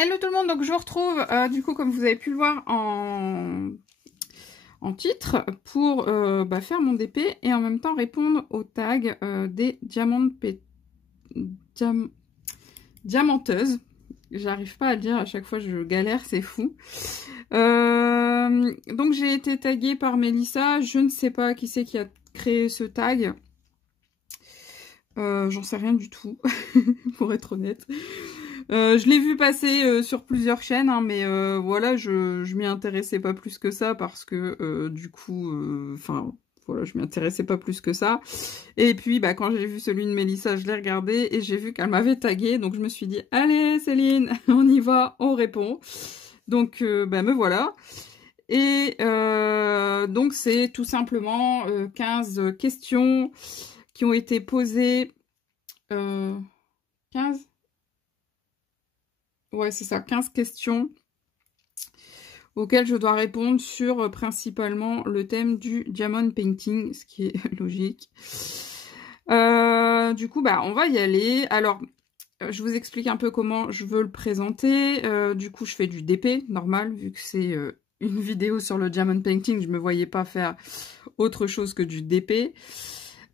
Hello tout le monde, donc je vous retrouve du coup comme vous avez pu le voir en titre pour faire mon DP et en même temps répondre aux tags des diamanteuses. J'arrive pas à le dire, à chaque fois je galère, c'est fou. Donc j'ai été taguée par Mélissa, je ne sais pas qui c'est qui a créé ce tag. J'en sais rien du tout, pour être honnête. Je l'ai vu passer sur plusieurs chaînes, hein, mais voilà, je m'y intéressais pas plus que ça parce que du coup, voilà, je m'y intéressais pas plus que ça. Et puis, quand j'ai vu celui de Mélissa, je l'ai regardé et j'ai vu qu'elle m'avait tagué, donc je me suis dit, allez Céline, on y va, on répond. Donc, me voilà. Et donc, c'est tout simplement 15 questions qui ont été posées. 15 ? Ouais, c'est ça, 15 questions auxquelles je dois répondre sur principalement le thème du diamond painting, ce qui est logique. Du coup, on va y aller. Alors, je vous explique un peu comment je veux le présenter. Du coup, je fais du DP, normal, vu que c'est une vidéo sur le diamond painting, je me voyais pas faire autre chose que du DP.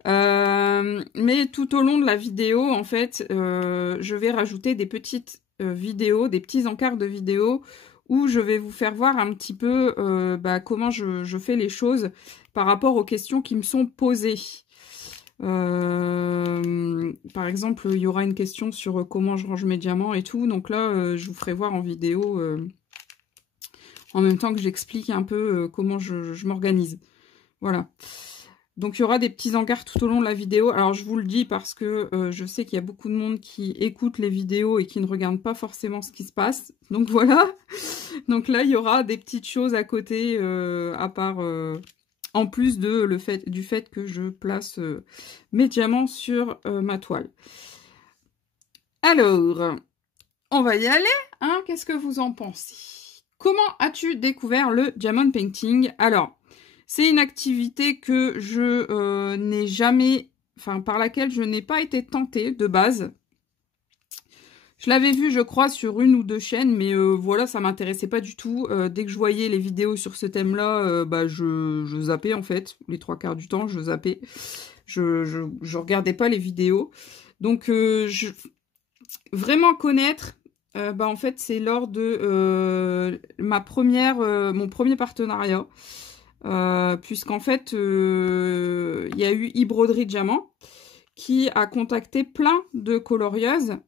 Mais tout au long de la vidéo, en fait, je vais rajouter des petites vidéos, des petits encarts de vidéos où je vais vous faire voir un petit peu comment je fais les choses par rapport aux questions qui me sont posées. Par exemple, il y aura une question sur comment je range mes diamants et tout, donc là, je vous ferai voir en vidéo en même temps que j'explique un peu comment je m'organise. Voilà. Donc, il y aura des petits encarts tout au long de la vidéo. Alors, je vous le dis parce que je sais qu'il y a beaucoup de monde qui écoute les vidéos et qui ne regarde pas forcément ce qui se passe. Donc, voilà. Donc là, il y aura des petites choses à côté, à part, en plus de du fait que je place mes diamants sur ma toile. Alors, on va y aller, hein. Qu'est-ce que vous en pensez? Comment as-tu découvert le diamond painting? Alors, c'est une activité que je n'ai jamais, par laquelle je n'ai pas été tentée de base. Je l'avais vu, je crois, sur une ou deux chaînes, mais voilà, ça m'intéressait pas du tout. Dès que je voyais les vidéos sur ce thème-là, je zappais en fait. Les 3/4 du temps, je zappais. Je regardais pas les vidéos. Donc, vraiment connaître, en fait, c'est lors de mon premier partenariat. Puisqu'en fait, il y a eu e-broderie diamant qui a contacté plein de colorieuses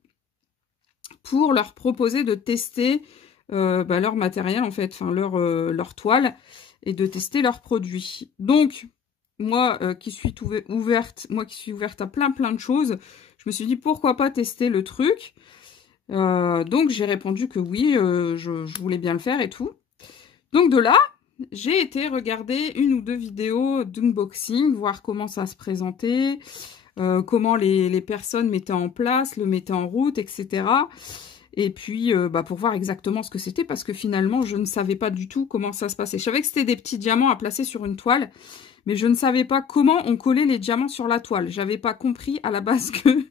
pour leur proposer de tester leur matériel, en fait, leur toile, et de tester leurs produits. Donc, moi qui suis ouverte à plein de choses, je me suis dit pourquoi pas tester le truc. Donc j'ai répondu que oui, je voulais bien le faire et tout. Donc de là, j'ai été regarder une ou deux vidéos d'unboxing, voir comment ça se présentait, comment les personnes mettaient en place, le mettaient en route, etc. Et puis, pour voir exactement ce que c'était, parce que finalement, je ne savais pas du tout comment ça se passait. Je savais que c'était des petits diamants à placer sur une toile, mais je ne savais pas comment on collait les diamants sur la toile. J'avais pas compris à la base que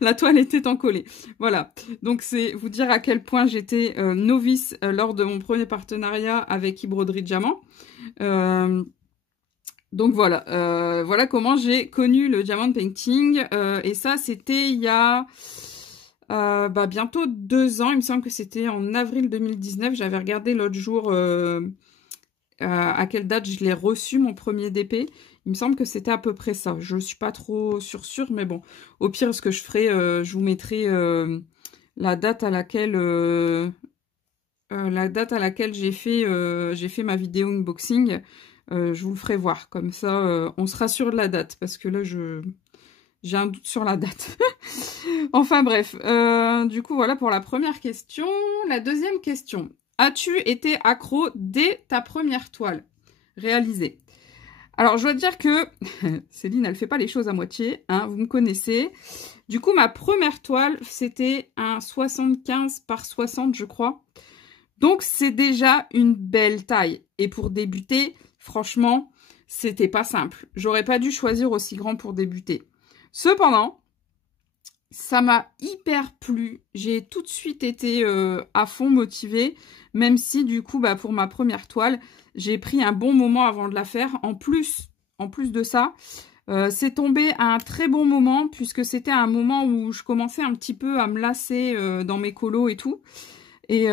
la toile était encollée. Voilà. Donc, c'est vous dire à quel point j'étais novice lors de mon premier partenariat avec e-broderie diamant. Donc, voilà. Voilà comment j'ai connu le diamond painting. Et ça, c'était il y a bientôt 2 ans. Il me semble que c'était en avril 2019. J'avais regardé l'autre jour... à quelle date je l'ai reçu, mon premier DP. Il me semble que c'était à peu près ça. Je suis pas trop sûre, mais bon. Au pire, ce que je ferai, je vous mettrai la date à laquelle j'ai fait ma vidéo unboxing. Je vous le ferai voir. Comme ça, on sera sûr de la date. Parce que là, j'ai un doute sur la date. Enfin bref. Du coup, voilà pour la première question. La deuxième question. As-tu été accro dès ta première toile réalisée? Alors, je dois dire que Céline, elle fait pas les choses à moitié, hein, vous me connaissez. Du coup, ma première toile, c'était un 75 par 60, je crois. Donc, c'est déjà une belle taille. Et pour débuter, franchement, c'était pas simple. J'aurais pas dû choisir aussi grand pour débuter. Cependant, ça m'a hyper plu. J'ai tout de suite été à fond motivée, même si du coup, bah, pour ma première toile, j'ai pris un bon moment avant de la faire. En plus de ça, c'est tombé à un très bon moment, puisque c'était un moment où je commençais un petit peu à me lasser dans mes colos et tout. Et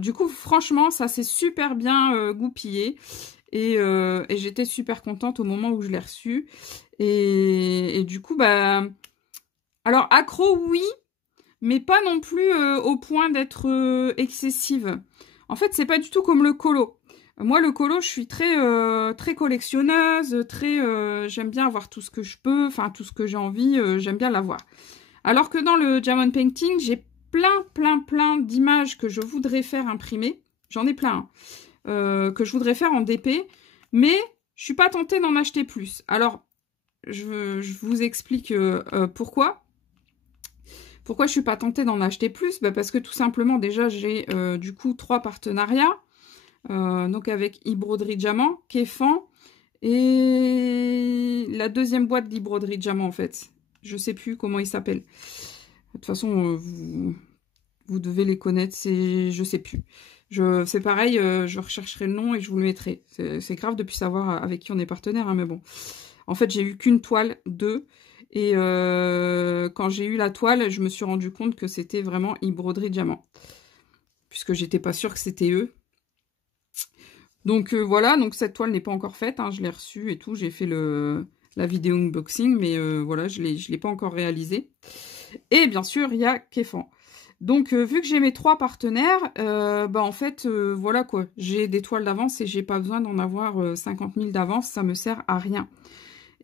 du coup, franchement, ça s'est super bien goupillé. Et j'étais super contente au moment où je l'ai reçu. Et du coup, bah... Alors, accro, oui, mais pas non plus au point d'être excessive. En fait, c'est pas du tout comme le colo. Moi, le colo, je suis très collectionneuse, j'aime bien avoir tout ce que je peux, enfin, tout ce que j'ai envie, j'aime bien l'avoir. Alors que dans le diamond painting, j'ai plein d'images que je voudrais faire imprimer. J'en ai plein, hein, que je voudrais faire en DP, mais je suis pas tentée d'en acheter plus. Alors, je vous explique pourquoi. Pourquoi je suis pas tentée d'en acheter plus? Bah parce que tout simplement, déjà, j'ai du coup 3 partenariats. Donc avec e-broderie diamant, Kéfan et la deuxième boîte d'e-broderie diamant en fait. Je sais plus comment il s'appelle. De toute façon, vous devez les connaître, je sais plus. C'est pareil, je rechercherai le nom et je vous le mettrai. C'est grave de plus savoir avec qui on est partenaire, hein, mais bon. En fait, j'ai eu qu'une toile, 2. Et quand j'ai eu la toile, je me suis rendu compte que c'était vraiment e-broderie diamant. Puisque j'étais pas sûre que c'était eux. Donc voilà, donc cette toile n'est pas encore faite, hein, je l'ai reçue et tout, j'ai fait la vidéo unboxing, mais voilà, je l'ai pas encore réalisée. Et bien sûr, il y a Kéfan. Donc vu que j'ai mes 3 partenaires, bah en fait, voilà quoi, j'ai des toiles d'avance et j'ai pas besoin d'en avoir 50 000 d'avance, ça me sert à rien.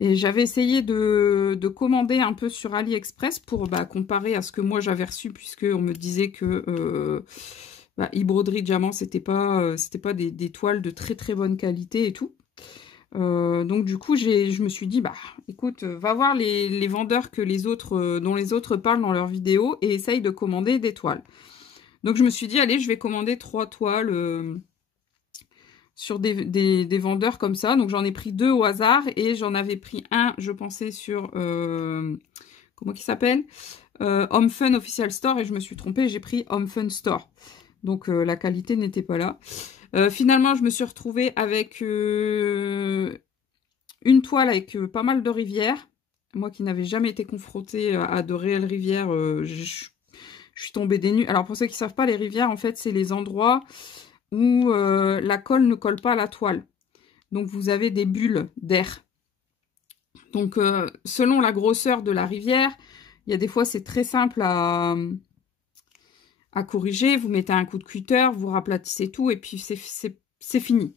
Et j'avais essayé de commander un peu sur AliExpress pour comparer à ce que moi j'avais reçu, puisque on me disait que... e-broderie diamant, c'était pas des toiles de très bonne qualité et tout. Donc du coup, je me suis dit, bah écoute, va voir les vendeurs dont les autres parlent dans leurs vidéos et essaye de commander des toiles. Donc je me suis dit, allez, je vais commander 3 toiles sur des vendeurs comme ça. Donc j'en ai pris 2 au hasard et j'en avais pris un, je pensais, sur... comment il s'appelle Home Fun Official Store, et je me suis trompée, j'ai pris Home Fun Store. Donc la qualité n'était pas là. Finalement, je me suis retrouvée avec une toile avec pas mal de rivières. Moi qui n'avais jamais été confrontée à de réelles rivières, je suis tombée des nues. Alors pour ceux qui ne savent pas, les rivières, en fait, c'est les endroits où la colle ne colle pas à la toile. Donc vous avez des bulles d'air. Donc selon la grosseur de la rivière, il y a des fois c'est très simple à corriger, vous mettez un coup de cutter, vous raplatissez tout et puis c'est fini.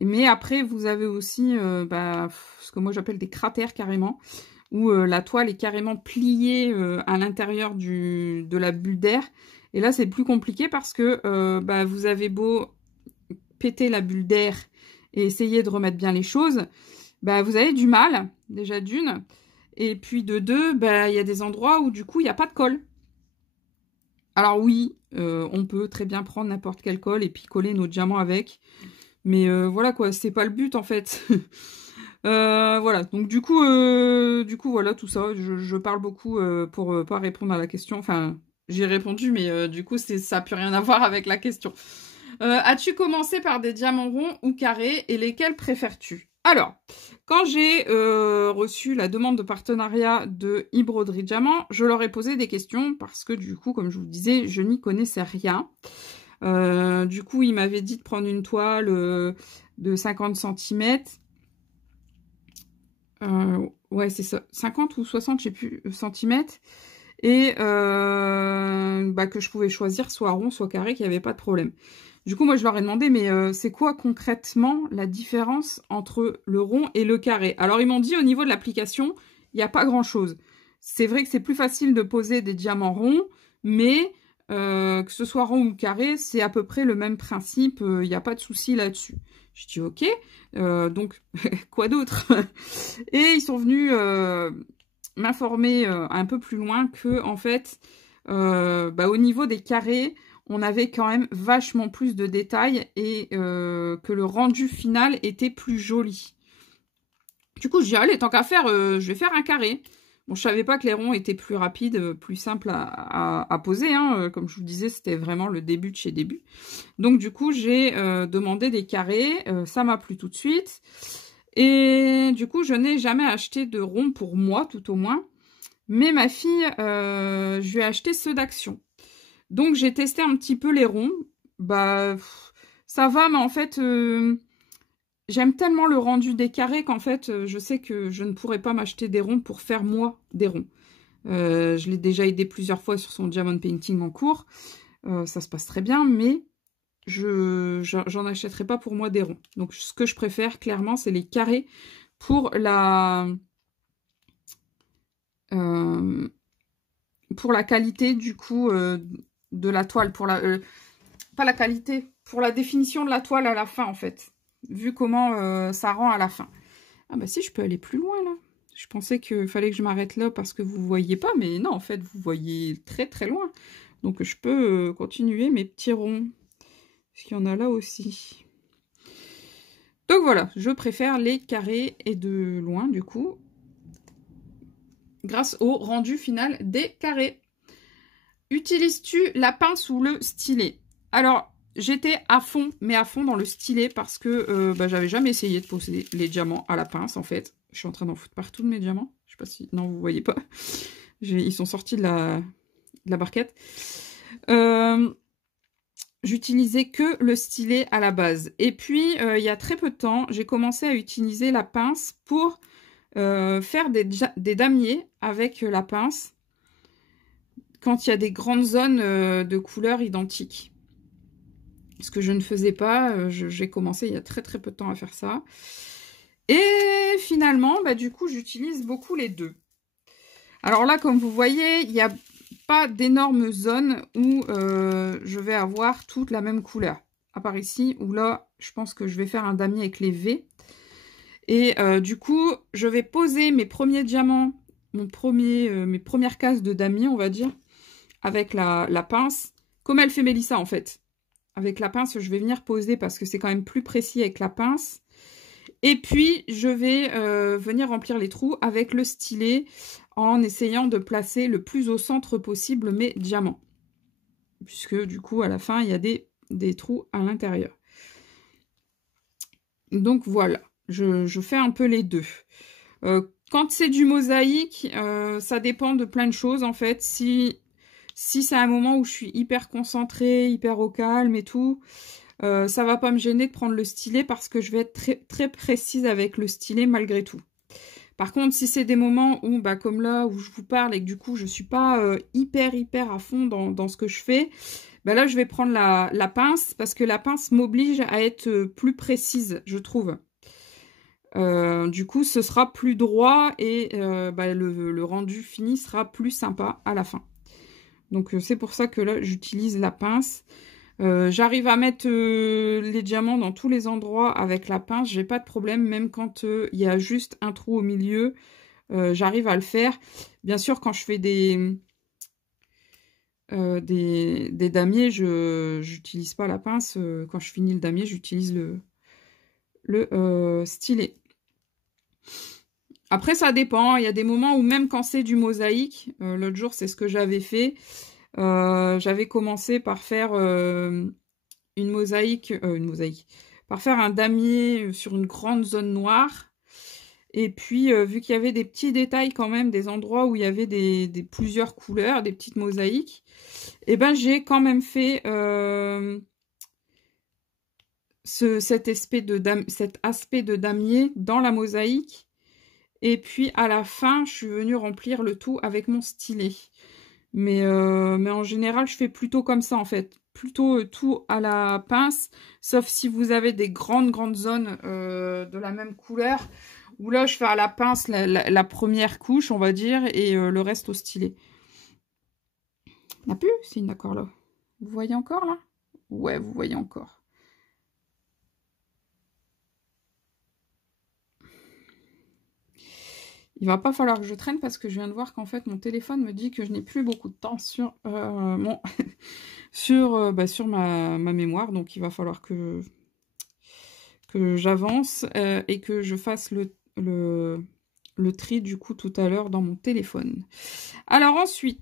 Mais après, vous avez aussi ce que moi j'appelle des cratères carrément, où la toile est carrément pliée à l'intérieur de la bulle d'air. Et là, c'est plus compliqué parce que vous avez beau péter la bulle d'air et essayer de remettre bien les choses, vous avez du mal, déjà d'une. Et puis de 2, il y a des endroits où du coup, il n'y a pas de colle. Alors oui, on peut très bien prendre n'importe quelle colle et puis coller nos diamants avec. Mais voilà quoi, c'est pas le but en fait. Voilà, donc du coup voilà tout ça. Je parle beaucoup pour pas répondre à la question. Enfin, j'ai répondu, mais du coup ça n'a plus rien à voir avec la question. As-tu commencé par des diamants ronds ou carrés et lesquels préfères-tu? Alors, quand j'ai reçu la demande de partenariat de e-broderie diamant, je leur ai posé des questions parce que du coup, comme je vous disais, je n'y connaissais rien. Du coup, ils m'avaient dit de prendre une toile de 50 cm. Ouais, c'est ça, 50 ou 60, je sais plus, centimètres. Et que je pouvais choisir soit rond, soit carré, qu'il n'y avait pas de problème. Du coup, moi, je leur ai demandé, mais c'est quoi concrètement la différence entre le rond et le carré? Alors, ils m'ont dit, au niveau de l'application, il n'y a pas grand-chose. C'est vrai que c'est plus facile de poser des diamants ronds, mais que ce soit rond ou carré, c'est à peu près le même principe. Il n'y a pas de souci là-dessus. Je dis, ok, donc, quoi d'autre? Et ils sont venus m'informer un peu plus loin que, en fait, au niveau des carrés, on avait quand même vachement plus de détails et que le rendu final était plus joli. Du coup, je dis, allez, tant qu'à faire, je vais faire un carré. Bon, je savais pas que les ronds étaient plus rapides, plus simples à poser, hein. Comme je vous disais, c'était vraiment le début de chez début. Donc du coup, j'ai demandé des carrés, ça m'a plu tout de suite. Et du coup, je n'ai jamais acheté de ronds pour moi, tout au moins. Mais ma fille, je lui ai acheté ceux d'Action. Donc j'ai testé un petit peu les ronds. Bah, ça va, mais en fait, j'aime tellement le rendu des carrés qu'en fait, je sais que je ne pourrais pas m'acheter des ronds pour faire moi des ronds. Je l'ai déjà aidé plusieurs fois sur son diamond painting en cours. Ça se passe très bien, mais j'en achèterai pas pour moi des ronds. Donc ce que je préfère, clairement, c'est les carrés pour la qualité, du coup, de la toile. Pas la qualité, pour la définition de la toile à la fin, en fait. Vu comment ça rend à la fin. Ah bah si, je peux aller plus loin, là. Je pensais qu'il fallait que je m'arrête là parce que vous ne voyez pas, mais non, en fait, vous voyez très très loin. Donc je peux continuer mes petits ronds. Parce qu'il y en a là aussi. Donc voilà, je préfère les carrés et de loin, du coup. Grâce au rendu final des carrés. Utilises-tu la pince ou le stylet? Alors, j'étais à fond, mais à fond dans le stylet parce que j'avais jamais essayé de poser les diamants à la pince, en fait. Je suis en train d'en foutre partout de mes diamants. Je sais pas si... Non, vous voyez pas. Ils sont sortis de la barquette. J'utilisais que le stylet à la base. Et puis, il y a très peu de temps, j'ai commencé à utiliser la pince pour faire des damiers avec la pince quand il y a des grandes zones de couleurs identiques. Ce que je ne faisais pas, j'ai commencé il y a très très peu de temps à faire ça. Et finalement, du coup, j'utilise beaucoup les deux. Alors là, comme vous voyez, il n'y a pas d'énormes zones où je vais avoir toute la même couleur. À part ici, où là, je pense que je vais faire un damier avec les V. Et du coup, je vais poser mes premiers diamants, mes premières cases de damier, on va dire, avec la pince, comme elle fait Mélissa en fait. Avec la pince, je vais venir poser parce que c'est quand même plus précis avec la pince. Et puis, je vais venir remplir les trous avec le stylet en essayant de placer le plus au centre possible mes diamants. Puisque du coup, à la fin, il y a des trous à l'intérieur. Donc voilà, je fais un peu les deux. Quand c'est du mosaïque, ça dépend de plein de choses en fait. Si c'est un moment où je suis hyper concentrée, hyper au calme et tout, ça va pas me gêner de prendre le stylet parce que je vais être très, très précise avec le stylet malgré tout. Par contre, si c'est des moments où, comme là, où je vous parle et que du coup, je suis pas hyper à fond dans ce que je fais, là, je vais prendre la pince parce que la pince m'oblige à être plus précise, je trouve. Du coup, ce sera plus droit et le rendu fini sera plus sympa à la fin. Donc, c'est pour ça que là, j'utilise la pince. J'arrive à mettre les diamants dans tous les endroits avec la pince, j'ai pas de problème, même quand il y a juste un trou au milieu, j'arrive à le faire. Bien sûr, quand je fais des damiers, j'utilise pas la pince. Quand je finis le damier, j'utilise le stylet. Après, ça dépend. Il y a des moments où même quand c'est du mosaïque, l'autre jour, c'est ce que j'avais fait. J'avais commencé par faire une mosaïque, par faire un damier sur une grande zone noire. Et puis, vu qu'il y avait des petits détails quand même, des endroits où il y avait plusieurs couleurs, des petites mosaïques, et j'ai quand même fait cet aspect de damier dans la mosaïque. Et puis, à la fin, je suis venue remplir le tout avec mon stylet. Mais en général, je fais plutôt comme ça, en fait. Plutôt tout à la pince, sauf si vous avez des grandes zones de la même couleur, où là, je fais à la pince la première couche, on va dire, et le reste au stylet. Il n'y a plus? Si, d'accord, là. Vous voyez encore, là? Ouais, vous voyez encore. Il va pas falloir que je traîne parce que je viens de voir qu'en fait mon téléphone me dit que je n'ai plus beaucoup de temps sur sur ma mémoire, donc il va falloir que j'avance et que je fasse le le tri du coup tout à l'heure dans mon téléphone. Alors ensuite,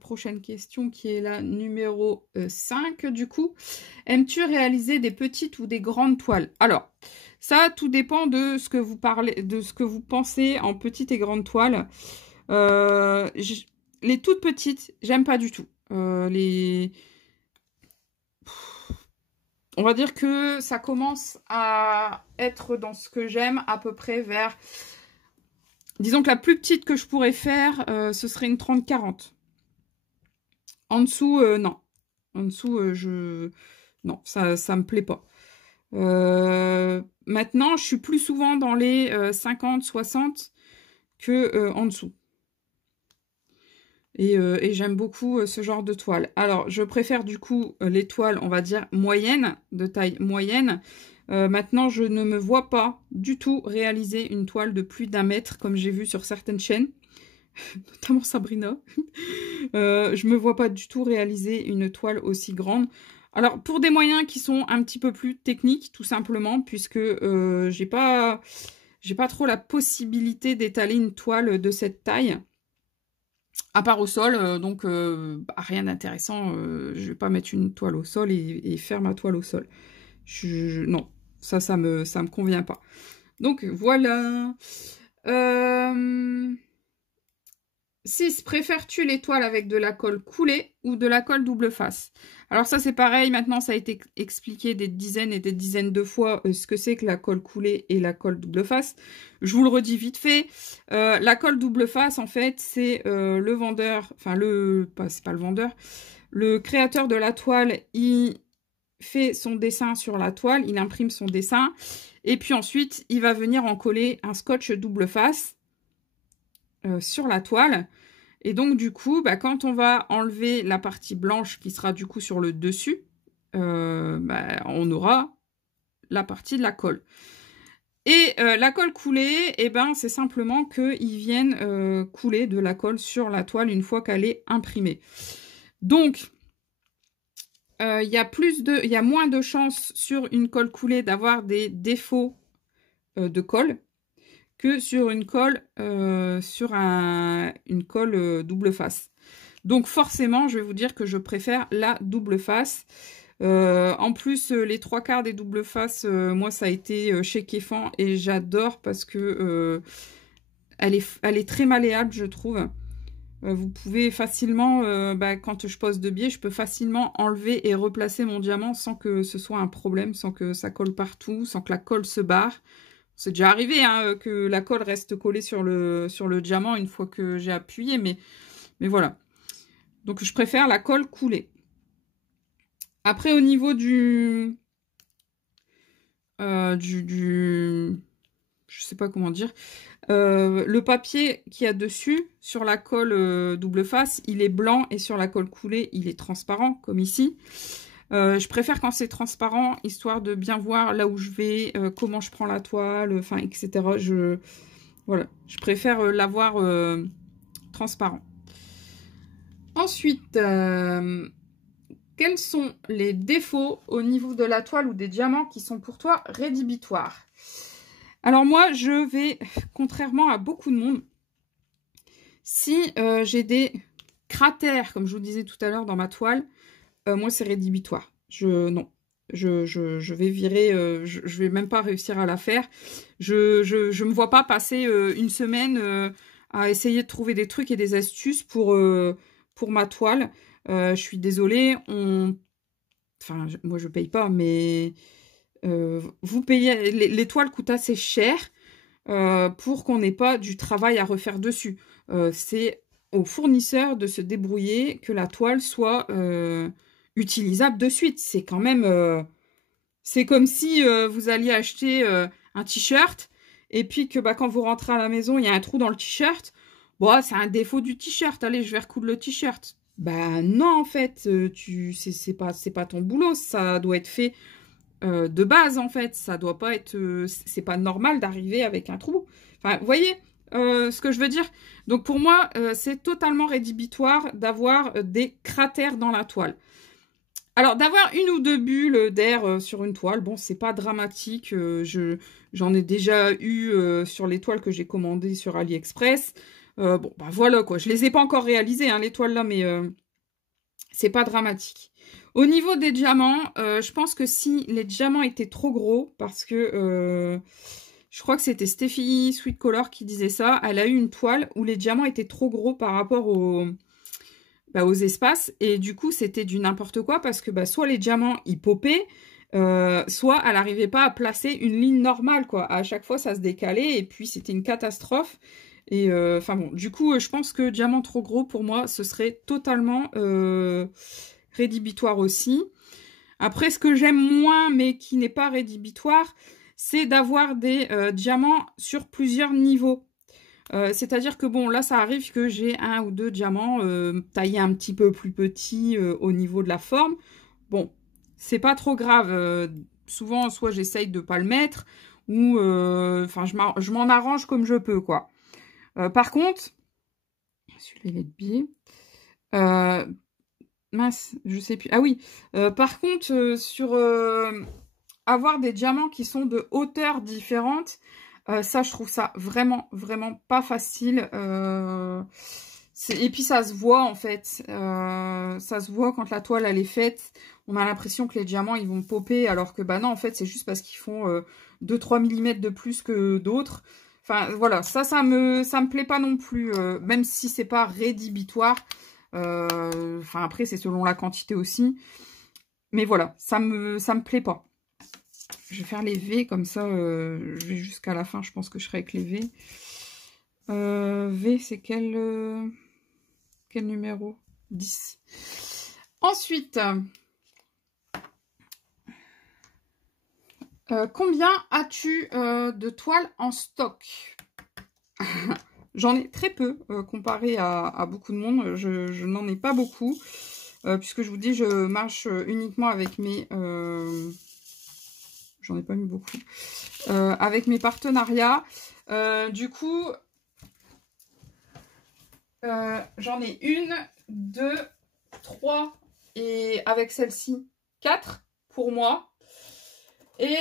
prochaine question qui est la numéro 5 du coup. Aimes-tu réaliser des petites ou des grandes toiles? Alors, ça, tout dépend de ce que vous parlez, de ce que vous pensez en petites et grandes toiles. Les toutes petites, j'aime pas du tout. On va dire que ça commence à être dans ce que j'aime à peu près vers... Disons que la plus petite que je pourrais faire, ce serait une 30-40. En dessous, non. En dessous, non, ça me plaît pas. Maintenant, je suis plus souvent dans les 50-60 que en dessous. Et j'aime beaucoup ce genre de toile. Alors, je préfère du coup les toiles, on va dire, moyennes, de taille moyenne. Maintenant, je ne me vois pas du tout réaliser une toile de plus d'1 mètre, comme j'ai vu sur certaines chaînes, notamment Sabrina. Je me vois pas du tout réaliser une toile aussi grande. Alors, pour des moyens qui sont un petit peu plus techniques, tout simplement, puisque j'ai pas trop la possibilité d'étaler une toile de cette taille. À part au sol, donc rien d'intéressant. Je vais pas mettre une toile au sol et faire ma toile au sol. Non, ça me convient pas. Donc voilà. 6. Préfères-tu les toiles avec de la colle coulée ou de la colle double face? Alors ça c'est pareil, maintenant ça a été expliqué des dizaines et des dizaines de fois ce que c'est que la colle coulée et la colle double face. Je vous le redis vite fait. La colle double face en fait c'est le vendeur, enfin c'est pas le vendeur, le créateur de la toile, il fait son dessin sur la toile, il imprime son dessin et puis ensuite il va venir en coller un scotch double face sur la toile. Et donc du coup, quand on va enlever la partie blanche qui sera du coup sur le dessus, on aura la partie de la colle. Et la colle coulée, c'est simplement qu'ils viennent couler de la colle sur la toile une fois qu'elle est imprimée. Donc, il y a moins de chances sur une colle coulée d'avoir des défauts de colle que sur une colle, une colle double face. Donc forcément, je vais vous dire que je préfère la double face. En plus, les 3/4 des doubles faces, moi ça a été chez Kéfan et j'adore parce que elle est très malléable, je trouve. Vous pouvez facilement, quand je pose de biais, je peux facilement enlever et replacer mon diamant sans que ce soit un problème, sans que ça colle partout, sans que la colle se barre. C'est déjà arrivé que la colle reste collée sur le diamant une fois que j'ai appuyé, mais voilà. Donc je préfère la colle coulée. Après au niveau je sais pas comment dire, le papier qu'il y a dessus sur la colle double face, il est blanc et sur la colle coulée, il est transparent comme ici. Je préfère quand c'est transparent, histoire de bien voir là où je vais, comment je prends la toile, enfin, etc. Voilà, je préfère l'avoir transparent. Ensuite, quels sont les défauts au niveau de la toile ou des diamants qui sont pour toi rédhibitoires? Alors moi, je vais, contrairement à beaucoup de monde, si j'ai des cratères, comme je vous disais tout à l'heure dans ma toile, moi, c'est rédhibitoire. Non. Je vais virer, je vais même pas réussir à la faire. Je me vois pas passer une semaine à essayer de trouver des trucs et des astuces pour ma toile. Je suis désolée, enfin, moi, je paye pas, mais vous payez... Les toiles coûtent assez cher pour qu'on n'ait pas du travail à refaire dessus. C'est au fournisseur de se débrouiller que la toile soit... utilisable de suite. C'est quand même... c'est comme si vous alliez acheter un t-shirt et puis que quand vous rentrez à la maison, il y a un trou dans le t-shirt. Bon, c'est un défaut du t-shirt. Allez, je vais recoudre le t-shirt. Non, en fait, c'est pas ton boulot. Ça doit être fait de base, en fait. Ça doit pas être... c'est pas normal d'arriver avec un trou. Enfin, vous voyez ce que je veux dire? Donc, pour moi, c'est totalement rédhibitoire d'avoir des cratères dans la toile. Alors, d'avoir une ou deux bulles d'air sur une toile, bon, c'est pas dramatique. J'en ai déjà eu sur les toiles que j'ai commandées sur AliExpress. Bon, bah voilà, quoi. Je les ai pas encore réalisées, hein, les toiles là, mais c'est pas dramatique. Au niveau des diamants, je pense que si les diamants étaient trop gros, parce que je crois que c'était Steffi Sweet Color qui disait ça, elle a eu une toile où les diamants étaient trop gros par rapport aux espaces, et du coup c'était du n'importe quoi, parce que soit les diamants ils popaient, soit elle n'arrivait pas à placer une ligne normale, quoi. À chaque fois ça se décalait, et puis c'était une catastrophe. Et enfin bon, du coup je pense que diamant trop gros pour moi ce serait totalement rédhibitoire aussi. Après, ce que j'aime moins mais qui n'est pas rédhibitoire, c'est d'avoir des diamants sur plusieurs niveaux. C'est-à-dire que bon, là, ça arrive que j'ai un ou deux diamants taillés un petit peu plus petits au niveau de la forme. Bon, c'est pas trop grave. Souvent, soit j'essaye de pas le mettre, ou enfin, je m'en arrange comme je peux, quoi. Par contre, celui-là, il est de biais. Mince, je sais plus. Ah oui, par contre, sur avoir des diamants qui sont de hauteurs différentes, ça, je trouve ça vraiment, vraiment pas facile. Et puis, ça se voit, en fait. Ça se voit quand la toile, elle est faite. On a l'impression que les diamants, ils vont popper, alors que, bah non, en fait, c'est juste parce qu'ils font 2-3 mm de plus que d'autres. Enfin, voilà, ça me plaît pas non plus, même si c'est pas rédhibitoire. Enfin, après, c'est selon la quantité aussi. Mais voilà, ça me plaît pas. Je vais faire les V, comme ça, je vais jusqu'à la fin, je pense que je serai avec les V. V, c'est quel numéro? 10. Ensuite, combien as-tu de toiles en stock? J'en ai très peu, comparé à beaucoup de monde. Je n'en ai pas beaucoup, puisque je vous dis, je marche uniquement avec mes... J'en ai pas mis beaucoup. Avec mes partenariats. Du coup, j'en ai 1, 2, 3, et avec celle-ci, 4 pour moi. Et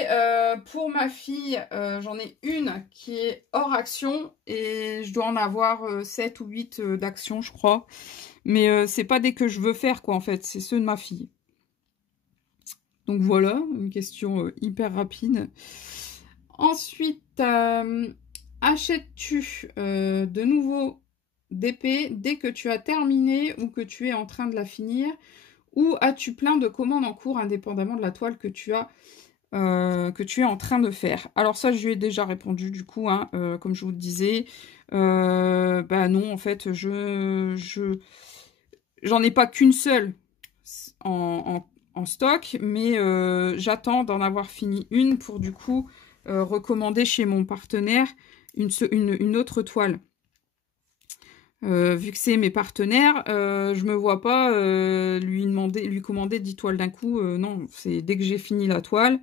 pour ma fille, j'en ai une qui est hors action, et je dois en avoir 7 ou 8 d'action, je crois. Mais c'est pas des que je veux faire, quoi, en fait. C'est ceux de ma fille. Donc voilà, une question hyper rapide. Ensuite, achètes-tu de nouveaux d'épée dès que tu as terminé ou que tu es en train de la finir? Ou as-tu plein de commandes en cours indépendamment de la toile que tu as que tu es en train de faire? Alors ça, je lui ai déjà répondu du coup, hein, comme je vous le disais. Bah non, en fait, j'en ai pas qu'une seule en stock, mais j'attends d'en avoir fini une pour du coup recommander chez mon partenaire une autre toile. Vu que c'est mes partenaires, je me vois pas lui commander 10 toiles d'un coup. Non, c'est dès que j'ai fini la toile,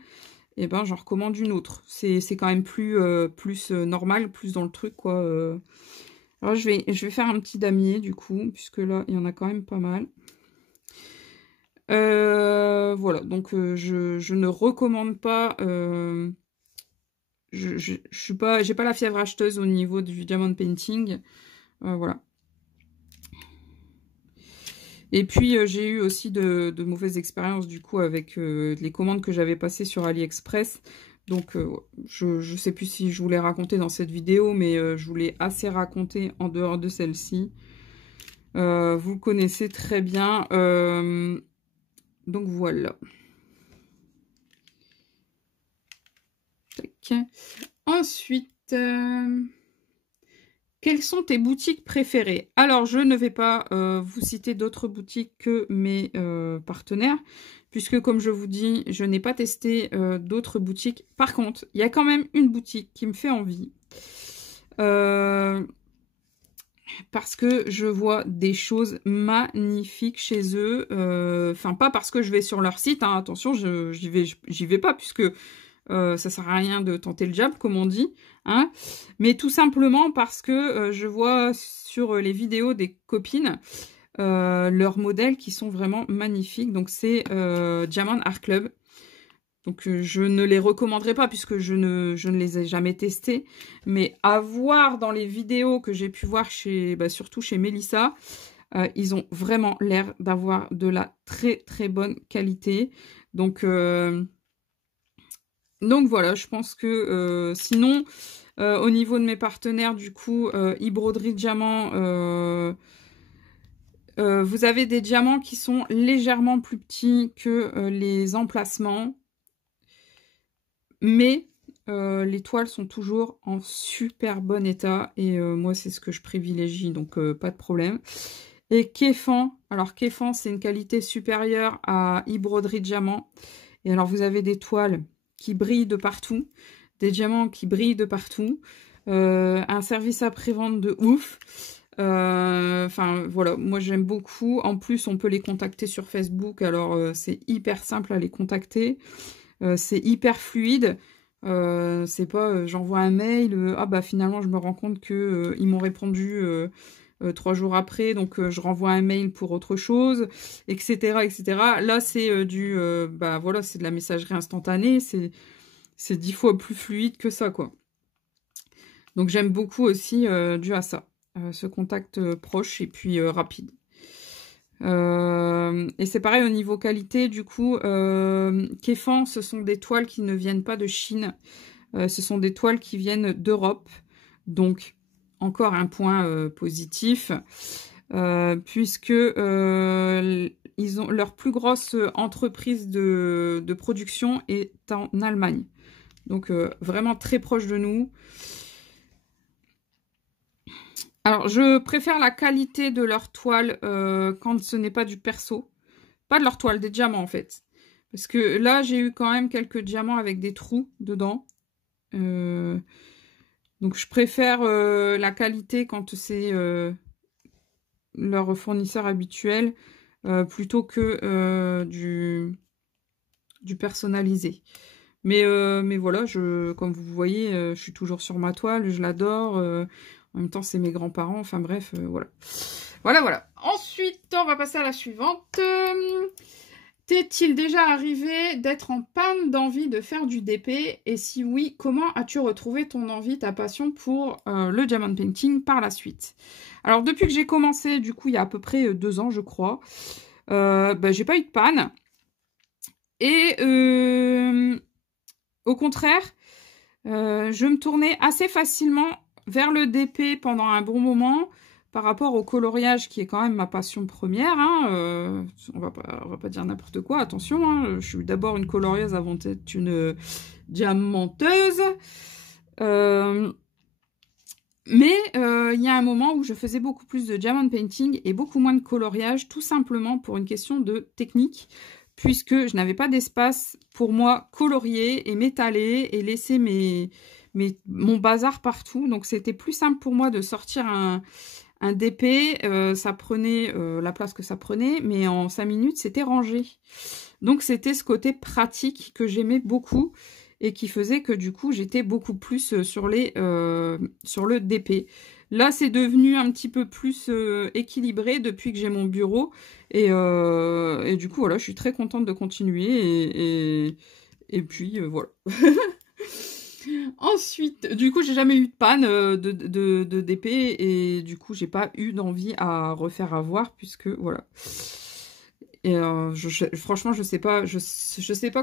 et ben j'en recommande une autre. C'est quand même plus normal, plus dans le truc, quoi. Alors je vais faire un petit damier du coup, puisque là il y en a quand même pas mal. Voilà, donc je ne recommande pas. J'ai pas la fièvre acheteuse au niveau du diamond painting. Voilà. Et puis j'ai eu aussi de mauvaises expériences du coup avec les commandes que j'avais passées sur AliExpress. Donc je sais plus si je vous l'ai raconté dans cette vidéo, mais je vous l'ai assez raconté en dehors de celle-ci. Vous le connaissez très bien. Donc voilà. Tac. Ensuite, quelles sont tes boutiques préférées? Alors, je ne vais pas vous citer d'autres boutiques que mes partenaires, puisque comme je vous dis, je n'ai pas testé d'autres boutiques. Par contre, il y a quand même une boutique qui me fait envie. Parce que je vois des choses magnifiques chez eux. Enfin, pas parce que je vais sur leur site, hein, attention, j'y vais pas, puisque ça sert à rien de tenter le diable, comme on dit. Hein, mais tout simplement parce que je vois sur les vidéos des copines leurs modèles qui sont vraiment magnifiques. Donc c'est Diamond Art Club. Donc je ne les recommanderai pas puisque je ne les ai jamais testés. Mais à voir dans les vidéos que j'ai pu voir chez, surtout chez Melissa, ils ont vraiment l'air d'avoir de la très très bonne qualité. Donc voilà, je pense que sinon, au niveau de mes partenaires, du coup, e-broderie diamant, vous avez des diamants qui sont légèrement plus petits que les emplacements. Mais les toiles sont toujours en super bon état. Et moi, c'est ce que je privilégie, donc pas de problème. Et Kéfan, alors Kéfan, c'est une qualité supérieure à e-broderie diamant. Et alors, vous avez des toiles qui brillent de partout, des diamants qui brillent de partout, un service après-vente de ouf. Enfin, voilà, moi j'aime beaucoup. En plus, on peut les contacter sur Facebook, alors c'est hyper simple à les contacter. C'est hyper fluide. C'est pas j'envoie un mail, ah bah finalement je me rends compte que ils m'ont répondu 3 jours après, donc je renvoie un mail pour autre chose, etc. etc. Là c'est voilà, c'est de la messagerie instantanée, c'est 10 fois plus fluide que ça, quoi. Donc j'aime beaucoup aussi dû à ça, ce contact proche et puis rapide. Et c'est pareil au niveau qualité, du coup, Kéfan, ce sont des toiles qui ne viennent pas de Chine, ce sont des toiles qui viennent d'Europe, donc encore un point positif, puisque ils ont leur plus grosse entreprise de production est en Allemagne, donc vraiment très proche de nous. Alors, je préfère la qualité de leur toile quand ce n'est pas du perso. Pas de leur toile, des diamants en fait. Parce que là, j'ai eu quand même quelques diamants avec des trous dedans. Donc, je préfère la qualité quand c'est leur fournisseur habituel plutôt que du personnalisé. Mais voilà, comme vous voyez, je suis toujours sur ma toile, je l'adore. En même temps, c'est mes grands-parents. Enfin bref, voilà. Voilà. Ensuite, on va passer à la suivante. T'est-il déjà arrivé d'être en panne d'envie de faire du DP? Et si oui, comment as-tu retrouvé ton envie, ta passion pour le diamond painting par la suite? Alors, depuis que j'ai commencé, du coup, il y a à peu près 2 ans, je crois, j'ai pas eu de panne. Et au contraire, je me tournais assez facilement vers le DP pendant un bon moment par rapport au coloriage qui est quand même ma passion première. Hein, on va pas dire n'importe quoi, attention. Hein, je suis d'abord une colorieuse avant d'être une diamanteuse. Mais il y a un moment où je faisais beaucoup plus de diamond painting et beaucoup moins de coloriage, tout simplement pour une question de technique, puisque je n'avais pas d'espace pour moi colorier et m'étaler et laisser mon bazar partout. Donc c'était plus simple pour moi de sortir un DP, ça prenait la place que ça prenait, mais en 5 minutes c'était rangé. Donc c'était ce côté pratique que j'aimais beaucoup et qui faisait que du coup j'étais beaucoup plus sur le DP. Là c'est devenu un petit peu plus équilibré depuis que j'ai mon bureau et du coup voilà, je suis très contente de continuer et puis voilà. Ensuite, du coup, j'ai jamais eu de panne de DP et du coup, j'ai pas eu d'envie à refaire avoir puisque voilà. Et franchement, je sais pas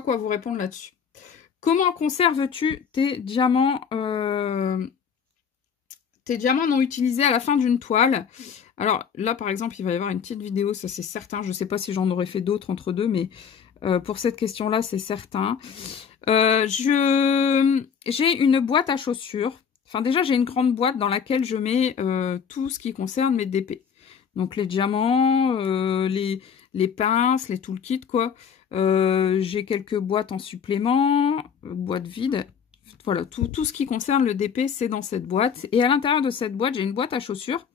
quoi vous répondre là-dessus. Comment conserves-tu tes diamants non utilisés à la fin d'une toile? Alors là, par exemple, il va y avoir une petite vidéo, ça c'est certain. Je sais pas si j'en aurais fait d'autres entre deux, mais pour cette question-là, c'est certain. J'ai une boîte à chaussures. Enfin, déjà, j'ai une grande boîte dans laquelle je mets tout ce qui concerne mes DP. Donc, les diamants, les pinces, les toolkits, quoi. J'ai quelques boîtes en supplément, boîtes vides. Voilà, tout ce qui concerne le DP, c'est dans cette boîte. Et à l'intérieur de cette boîte, j'ai une boîte à chaussures.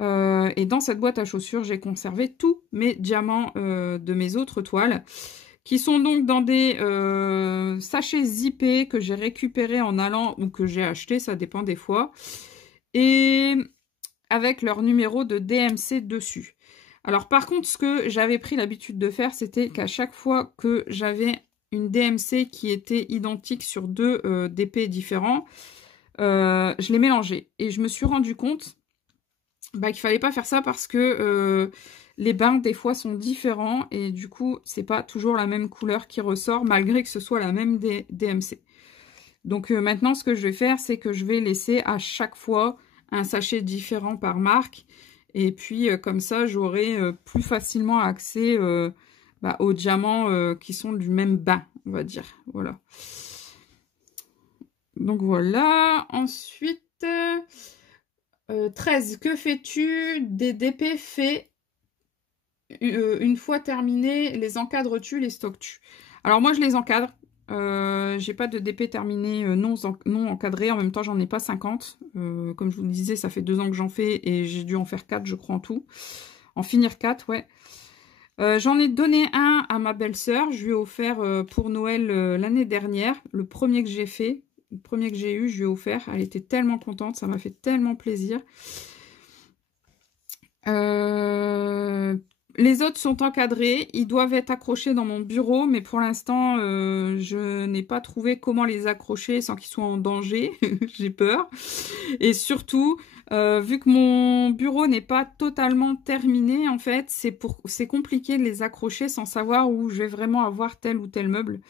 Et dans cette boîte à chaussures, j'ai conservé tous mes diamants de mes autres toiles, qui sont donc dans des sachets zippés que j'ai récupérés en allant ou que j'ai acheté, ça dépend des fois, et avec leur numéro de DMC dessus. Alors par contre, ce que j'avais pris l'habitude de faire, c'était qu'à chaque fois que j'avais une DMC qui était identique sur deux DP différents, je les mélangeais. Et je me suis rendu compte qu'il fallait pas faire ça parce que les bains des fois sont différents et du coup c'est pas toujours la même couleur qui ressort malgré que ce soit la même DMC. Donc maintenant ce que je vais faire, c'est que je vais laisser à chaque fois un sachet différent par marque et puis comme ça j'aurai plus facilement accès aux diamants qui sont du même bain, on va dire. Voilà. Donc voilà. Ensuite 13. Que fais-tu des DP faits une fois terminés? Les encadres-tu, les stockes-tu? Alors moi je les encadre. J'ai pas de DP terminé non encadré. En même temps j'en ai pas 50. Comme je vous le disais, ça fait 2 ans que j'en fais et j'ai dû en faire 4 je crois en tout. En finir 4, ouais. J'en ai donné un à ma belle-sœur. Je lui ai offert pour Noël l'année dernière. Le premier que j'ai fait. Le premier que j'ai eu, je lui ai offert. Elle était tellement contente, ça m'a fait tellement plaisir. Les autres sont encadrés. Ils doivent être accrochés dans mon bureau, mais pour l'instant, je n'ai pas trouvé comment les accrocher sans qu'ils soient en danger. J'ai peur. Et surtout, vu que mon bureau n'est pas totalement terminé, en fait, c'est compliqué de les accrocher sans savoir où je vais vraiment avoir tel ou tel meuble.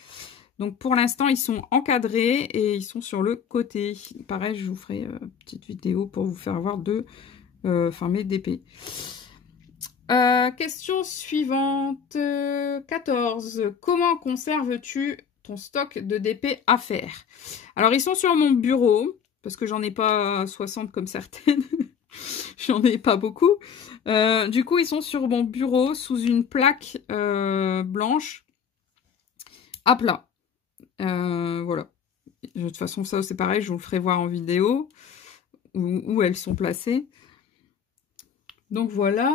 Donc pour l'instant, ils sont encadrés et ils sont sur le côté. Pareil, je vous ferai une petite vidéo pour vous faire voir mes DP. Question suivante. 14. Comment conserves-tu ton stock de DP à faire? Alors, ils sont sur mon bureau, parce que j'en ai pas 60 comme certaines. J'en ai pas beaucoup. Du coup, ils sont sur mon bureau sous une plaque blanche à plat. Voilà. De toute façon, ça c'est pareil, je vous le ferai voir en vidéo où elles sont placées. Donc voilà.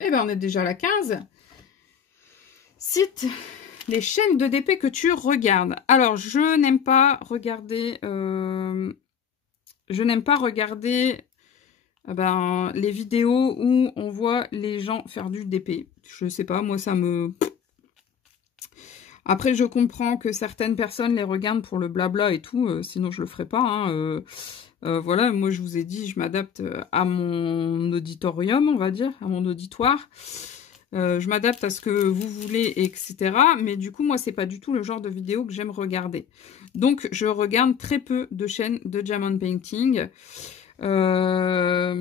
Et ben on est déjà à la 15. Cite les chaînes de DP que tu regardes. Alors, je n'aime pas regarder les vidéos où on voit les gens faire du DP. Je sais pas, moi ça me... Après, je comprends que certaines personnes les regardent pour le blabla et tout, sinon je le ferai pas. Hein, voilà, moi je vous ai dit, je m'adapte à mon auditorium, on va dire, à mon auditoire. Je m'adapte à ce que vous voulez, etc. Mais du coup, moi, c'est pas du tout le genre de vidéo que j'aime regarder. Donc, je regarde très peu de chaînes de diamond painting. À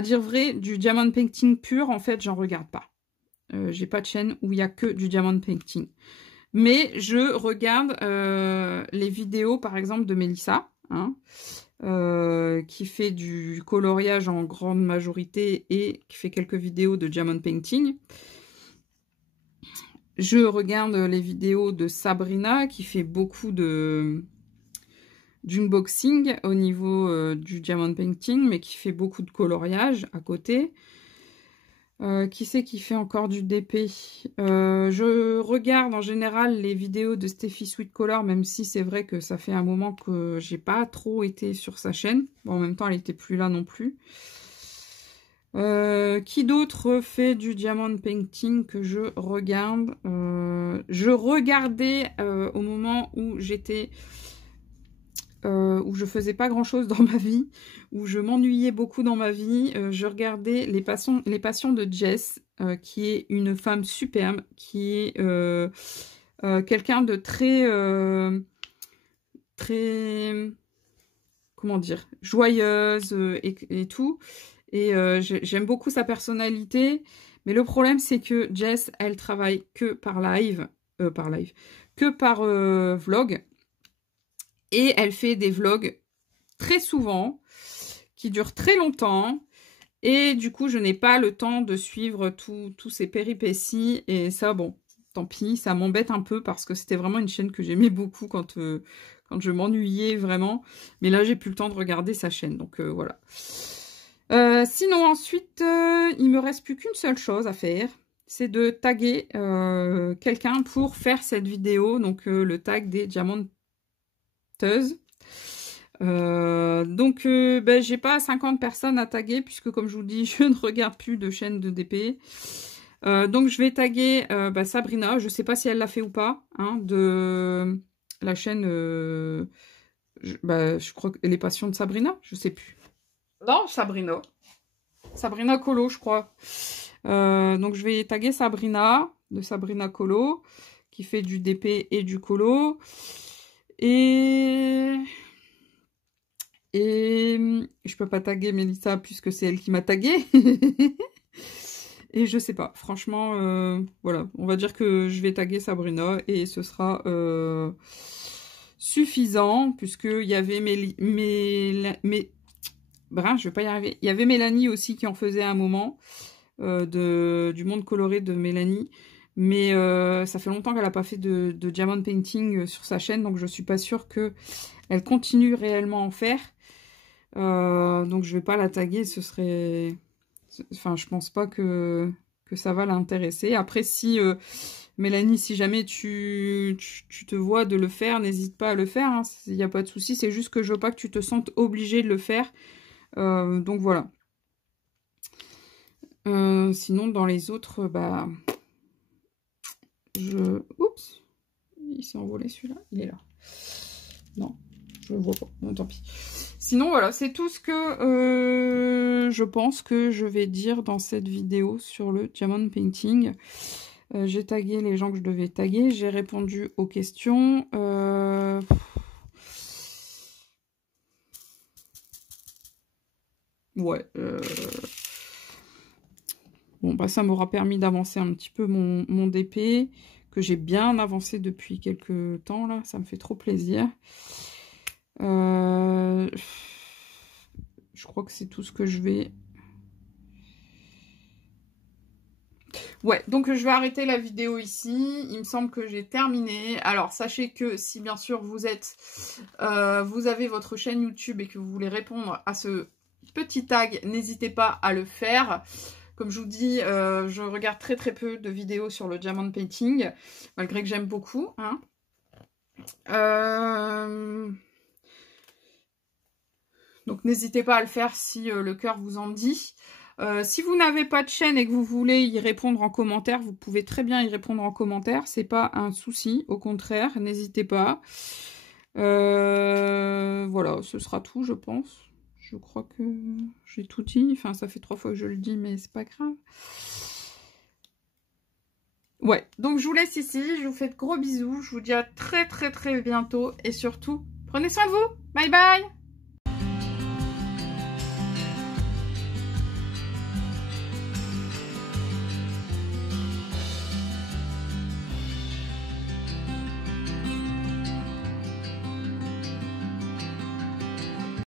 dire vrai, du diamond painting pur, en fait, j'en regarde pas. J'ai pas de chaîne où il y a que du diamond painting. Mais je regarde les vidéos, par exemple, de Mélissa, hein, qui fait du coloriage en grande majorité et qui fait quelques vidéos de diamond painting. Je regarde les vidéos de Sabrina qui fait beaucoup d'unboxing au niveau du diamond painting, mais qui fait beaucoup de coloriage à côté. Qui c'est qui fait encore du DP? Je regarde en général les vidéos de Steffi Sweet Color, même si c'est vrai que ça fait un moment que j'ai pas trop été sur sa chaîne. Bon, en même temps, elle était plus là non plus. Qui d'autre fait du diamond painting que je regarde? Je regardais au moment où j'étais... où je faisais pas grand chose dans ma vie, où je m'ennuyais beaucoup dans ma vie, je regardais les passions de Jess, qui est une femme superbe, qui est quelqu'un de très, comment dire, joyeuse et tout, et j'aime beaucoup sa personnalité, mais le problème c'est que Jess, elle travaille que par live, que par vlog. Et elle fait des vlogs très souvent, qui durent très longtemps. Et du coup, je n'ai pas le temps de suivre tous ces péripéties. Et ça, bon, tant pis, ça m'embête un peu parce que c'était vraiment une chaîne que j'aimais beaucoup quand je m'ennuyais vraiment. Mais là, j'ai plus le temps de regarder sa chaîne. Donc voilà. Sinon, ensuite, il me reste plus qu'une seule chose à faire. C'est de taguer quelqu'un pour faire cette vidéo. Donc le tag des diamants. Donc, ben, j'ai pas 50 personnes à taguer, puisque comme je vous dis, je ne regarde plus de chaîne de DP. Donc, je vais taguer bah, Sabrina. Je sais pas si elle l'a fait ou pas, hein, de la chaîne... je crois que Les Passions de Sabrina, je sais plus. Non, Sabrina. Sabrina Colo, je crois. Donc, je vais taguer Sabrina, de Sabrina Colo, qui fait du DP et du colo. Et je peux pas taguer Mélissa puisque c'est elle qui m'a tagué. Et je sais pas, franchement, voilà. On va dire que je vais taguer Sabrina et ce sera suffisant, puisqu'il y avait je vais pas y arriver. Il y avait Mélanie aussi qui en faisait un moment, du monde coloré de Mélanie. Mais ça fait longtemps qu'elle n'a pas fait de diamond painting sur sa chaîne, donc je suis pas sûre qu'elle continue réellement à en faire. Donc je vais pas la taguer, ce serait... Enfin, je pense pas que ça va l'intéresser. Après, si Mélanie, si jamais tu te vois de le faire, n'hésite pas à le faire. Hein. Il n'y a pas de souci. C'est juste que je veux pas que tu te sentes obligée de le faire. Donc voilà. Sinon, dans les autres, bah... Oups! Il s'est envolé celui-là. Il est là. Non, je le vois pas. Bon, tant pis. Sinon, voilà, c'est tout ce que je pense que je vais dire dans cette vidéo sur le diamond painting. J'ai tagué les gens que je devais taguer. J'ai répondu aux questions. Ouais. Bon, bah ça m'aura permis d'avancer un petit peu mon DP, que j'ai bien avancé depuis quelques temps, là. Ça me fait trop plaisir. Je crois que c'est tout ce que je vais... Ouais, donc je vais arrêter la vidéo ici. Il me semble que j'ai terminé. Alors, sachez que si bien sûr vous avez votre chaîne YouTube et que vous voulez répondre à ce petit tag, n'hésitez pas à le faire. Comme je vous dis, je regarde très très peu de vidéos sur le diamond painting, malgré que j'aime beaucoup. Hein. Donc n'hésitez pas à le faire si le cœur vous en dit. Si vous n'avez pas de chaîne et que vous voulez y répondre en commentaire, vous pouvez très bien y répondre en commentaire. C'est pas un souci, au contraire, n'hésitez pas. Voilà, ce sera tout, je pense. Je crois que j'ai tout dit. Enfin, ça fait 3 fois que je le dis, mais c'est pas grave. Ouais, donc je vous laisse ici. Je vous fais de gros bisous. Je vous dis à très très très bientôt. Et surtout, prenez soin de vous. Bye bye!